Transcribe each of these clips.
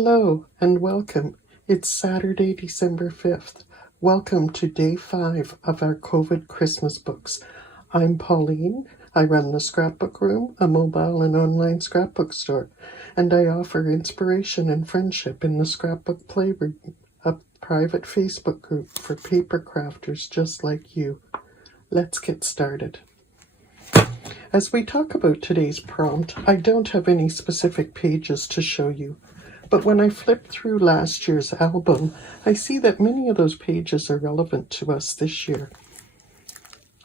Hello and welcome. It's Saturday, December 5th. Welcome to day 5 of our COVID Christmas books. I'm Pauline. I run the Scrapbook Room, a mobile and online scrapbook store, and I offer inspiration and friendship in the Scrapbook Playroom, a private Facebook group for paper crafters just like you. Let's get started. As we talk about today's prompt, I don't have any specific pages to show you. But when I flip through last year's album, I see that many of those pages are relevant to us this year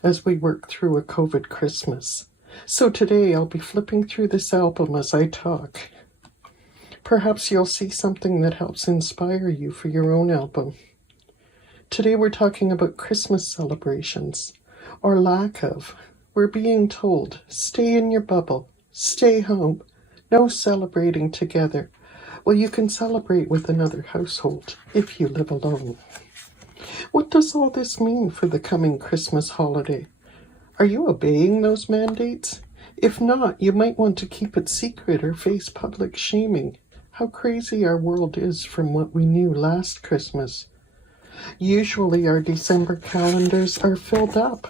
as we work through a COVID Christmas. So today I'll be flipping through this album as I talk. Perhaps you'll see something that helps inspire you for your own album. Today we're talking about Christmas celebrations, or lack of. We're being told, stay in your bubble, stay home, no celebrating together. Well, you can celebrate with another household if you live alone. What does all this mean for the coming Christmas holiday? Are you obeying those mandates? If not, you might want to keep it secret or face public shaming. How crazy our world is from what we knew last Christmas. Usually our December calendars are filled up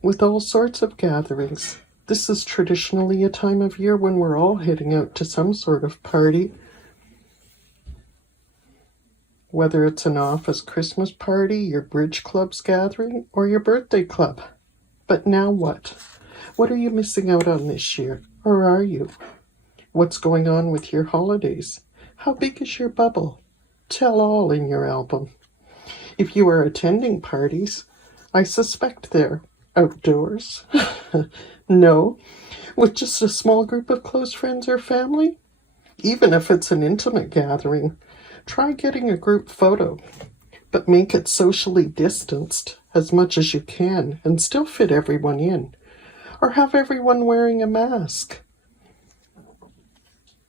with all sorts of gatherings. This is traditionally a time of year when we're all heading out to some sort of party, whether it's an office Christmas party, your bridge club's gathering, or your birthday club. But now what? What are you missing out on this year? Or are you? What's going on with your holidays? How big is your bubble? Tell all in your album. If you are attending parties, I suspect they're outdoors. No, with just a small group of close friends or family? Even if it's an intimate gathering, try getting a group photo, but make it socially distanced as much as you can and still fit everyone in. Or have everyone wearing a mask.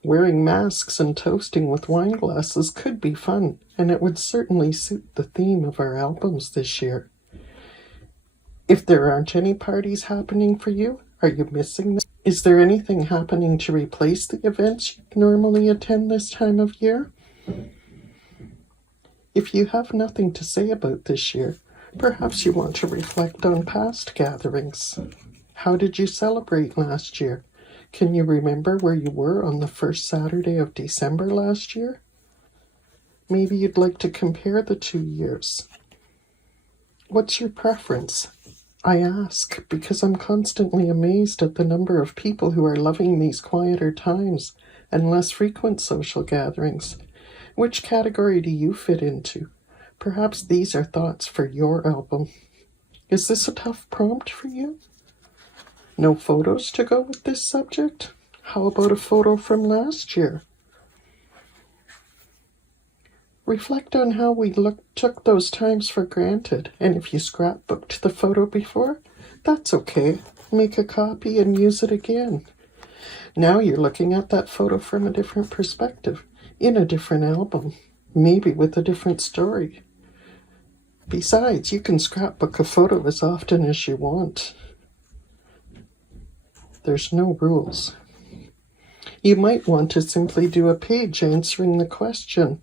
Wearing masks and toasting with wine glasses could be fun, and it would certainly suit the theme of our albums this year. If there aren't any parties happening for you, are you missing them? Is there anything happening to replace the events you normally attend this time of year? If you have nothing to say about this year, perhaps you want to reflect on past gatherings. How did you celebrate last year? Can you remember where you were on the first Saturday of December last year? Maybe you'd like to compare the 2 years. What's your preference? I ask because I'm constantly amazed at the number of people who are loving these quieter times and less frequent social gatherings. Which category do you fit into? Perhaps these are thoughts for your album. Is this a tough prompt for you? No photos to go with this subject? How about a photo from last year? Reflect on how we took those times for granted, and if you scrapbooked the photo before, that's okay. Make a copy and use it again. Now you're looking at that photo from a different perspective, in a different album, maybe with a different story. Besides, you can scrapbook a photo as often as you want. There's no rules. You might want to simply do a page answering the question,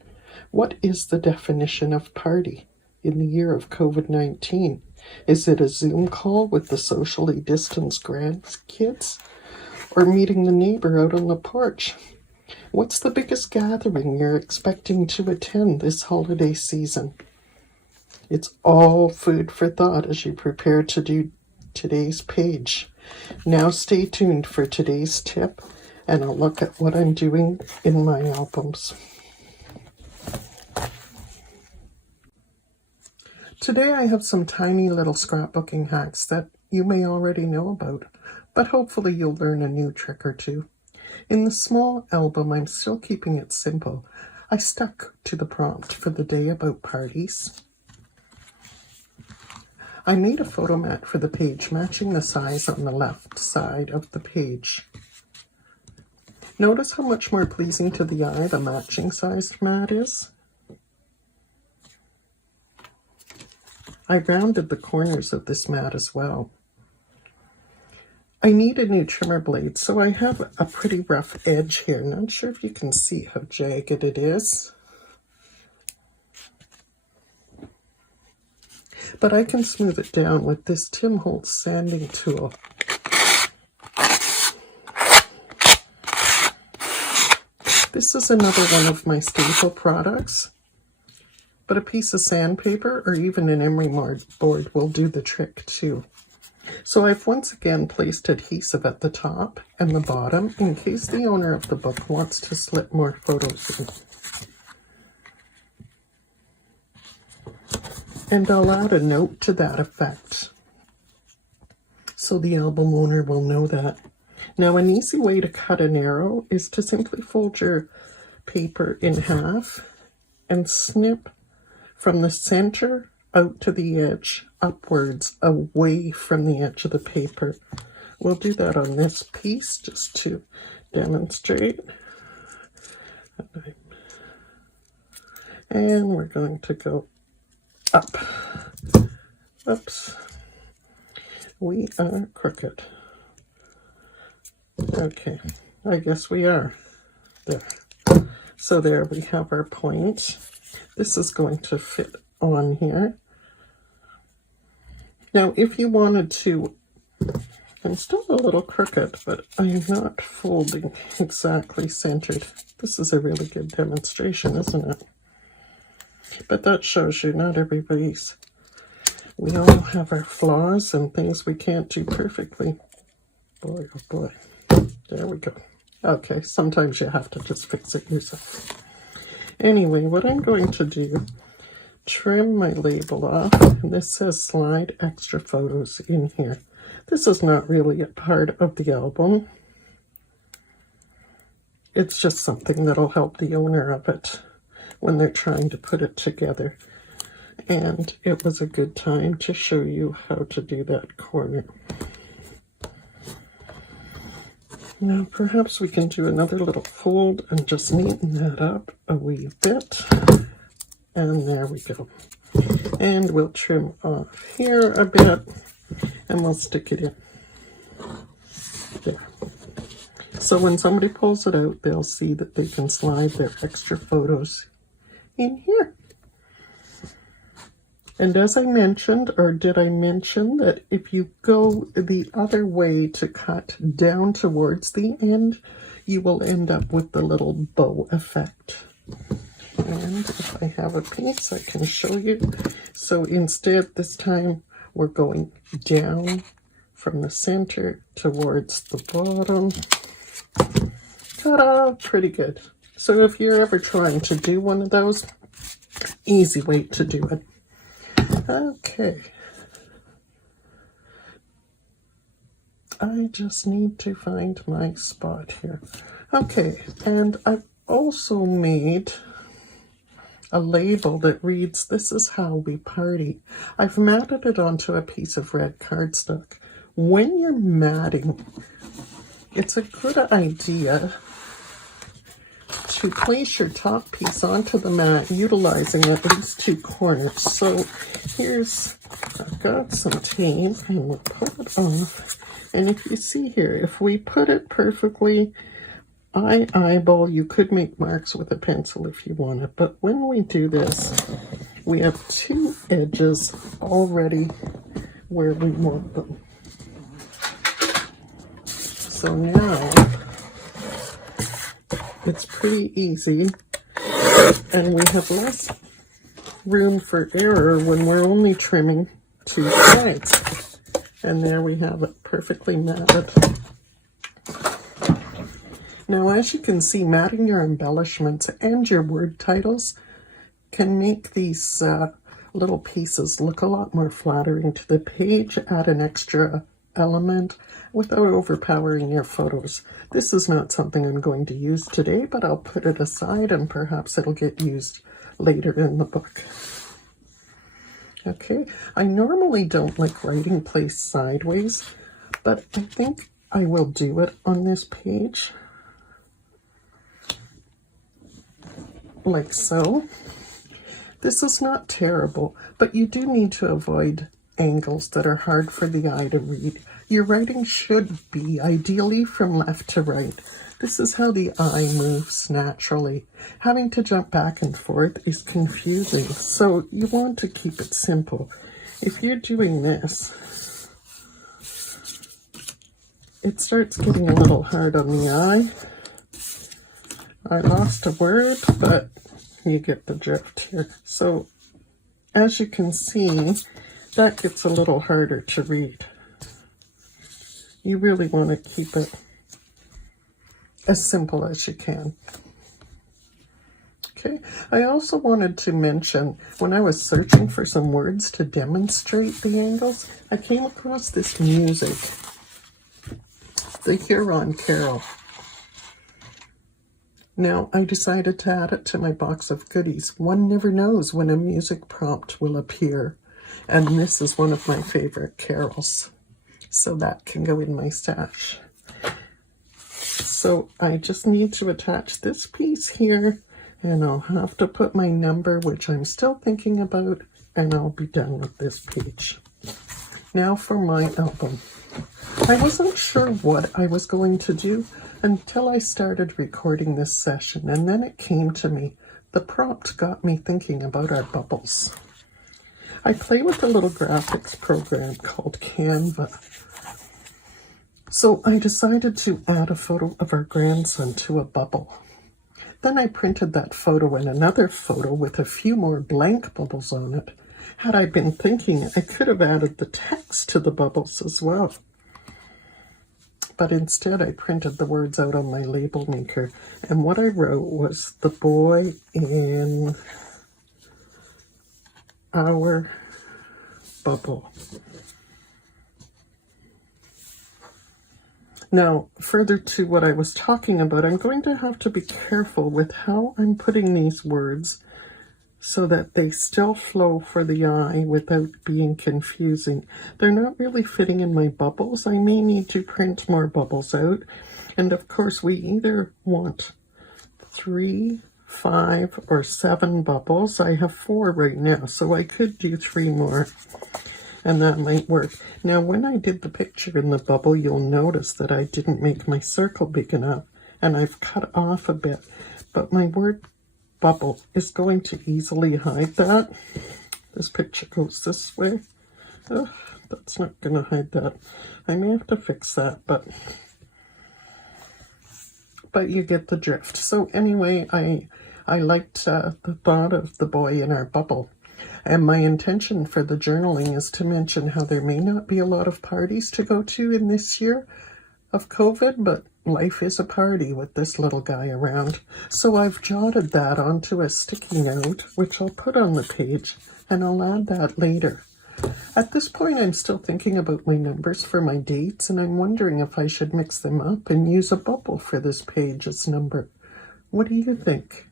what is the definition of party in the year of COVID-19? Is it a Zoom call with the socially distanced grandkids? Or meeting the neighbor out on the porch? What's the biggest gathering you're expecting to attend this holiday season? It's all food for thought as you prepare to do today's page. Now stay tuned for today's tip and a look at what I'm doing in my albums. Today I have some tiny little scrapbooking hacks that you may already know about, but hopefully you'll learn a new trick or two. In the small album, I'm still keeping it simple. I stuck to the prompt for the day about parties. I made a photo mat for the page, matching the size on the left side of the page. Notice how much more pleasing to the eye the matching sized mat is? I rounded the corners of this mat as well. I need a new trimmer blade, so I have a pretty rough edge here. Not sure if you can see how jagged it is, but I can smooth it down with this Tim Holtz sanding tool. This is another one of my staple products, but a piece of sandpaper or even an emery board will do the trick too. So I've once again placed adhesive at the top and the bottom in case the owner of the book wants to slip more photos in. And I'll add a note to that effect, so the album owner will know that. Now, an easy way to cut an arrow is to simply fold your paper in half and snip from the center out to the edge, upwards, away from the edge of the paper. We'll do that on this piece just to demonstrate. And we're going to go up. Oops. We are crooked. Okay, I guess we are. There. So there we have our point. This is going to fit on here. Now, if you wanted to, I'm still a little crooked, but I'm not folding exactly centered. This is a really good demonstration, isn't it? But that shows you not everybody's. We all have our flaws and things we can't do perfectly. Boy, oh boy. There we go. Okay, sometimes you have to just fix it yourself. Anyway, what I'm going to do, trim my label off. And this says slide extra photos in here. This is not really a part of the album. It's just something that'll help the owner of it when they're trying to put it together. And it was a good time to show you how to do that corner. Now perhaps we can do another little fold and just neaten that up a wee bit. And there we go. And we'll trim off here a bit and we'll stick it in. There. So when somebody pulls it out, they'll see that they can slide their extra photos in here. And as I mentioned, or did I mention that if you go the other way to cut down towards the end, you will end up with the little bow effect. And if I have a piece, I can show you. So instead, this time, we're going down from the center towards the bottom. Ta-da! Pretty good. So if you're ever trying to do one of those, easy way to do it. Okay. I just need to find my spot here. Okay, and I've also made a label that reads, "This is how we party." I've matted it onto a piece of red cardstock. When you're matting, it's a good idea to place your top piece onto the mat utilizing at least two corners. So here's, I've got some tape and we'll pull it off. And if you see here, if we put it perfectly eyeball, you could make marks with a pencil if you wanted. But when we do this, we have two edges already where we want them. So now it's pretty easy, and we have less room for error when we're only trimming two sides. And there we have it, perfectly matted. Now, as you can see, matting your embellishments and your word titles can make these little pieces look a lot more flattering to the page, add an extra element without overpowering your photos. This is not something I'm going to use today, but I'll put it aside and perhaps it'll get used later in the book. Okay, I normally don't like writing placed sideways, but I think I will do it on this page. Like so. This is not terrible, but you do need to avoid angles that are hard for the eye to read. Your writing should be ideally from left to right. This is how the eye moves naturally. Having to jump back and forth is confusing, so you want to keep it simple. If you're doing this, it starts getting a little hard on the eye. I lost a word, but you get the drift here. So, as you can see, that gets a little harder to read. You really want to keep it as simple as you can. Okay, I also wanted to mention, when I was searching for some words to demonstrate the angles, I came across this music, the Huron Carol. Now, I decided to add it to my box of goodies. One never knows when a music prompt will appear, and this is one of my favorite carols, so that can go in my stash. So I just need to attach this piece here, and I'll have to put my number, which I'm still thinking about, and I'll be done with this page. Now for my album. I wasn't sure what I was going to do until I started recording this session, and then it came to me. The prompt got me thinking about our bubbles. I play with a little graphics program called Canva. So I decided to add a photo of our grandson to a bubble. Then I printed that photo and another photo with a few more blank bubbles on it. Had I been thinking, I could have added the text to the bubbles as well. But instead I printed the words out on my label maker, and what I wrote was the boy in our bubble. Now, further to what I was talking about, I'm going to have to be careful with how I'm putting these words so that they still flow for the eye without being confusing. They're not really fitting in my bubbles. I may need to print more bubbles out. And of course, we either want 3, 5, or 7 bubbles. I have 4 right now, so I could do 3 more, and that might work. Now, when I did the picture in the bubble, you'll notice that I didn't make my circle big enough, and I've cut off a bit, but my word bubble is going to easily hide that. This picture goes this way. Oh, that's not going to hide that. I may have to fix that, but you get the drift. So anyway, I liked the thought of the boy in our bubble. And my intention for the journaling is to mention how there may not be a lot of parties to go to in this year of COVID, but life is a party with this little guy around. So I've jotted that onto a sticky note, which I'll put on the page, and I'll add that later. At this point, I'm still thinking about my numbers for my dates, and I'm wondering if I should mix them up and use a bubble for this page's number. What do you think?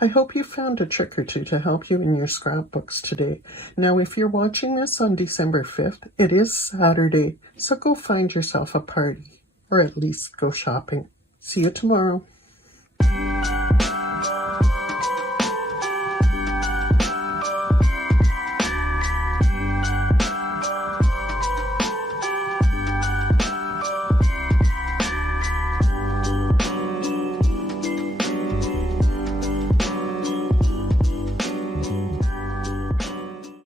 I hope you found a trick or two to help you in your scrapbooks today. Now, if you're watching this on December 5th, it is Saturday, so go find yourself a party, or at least go shopping. See you tomorrow.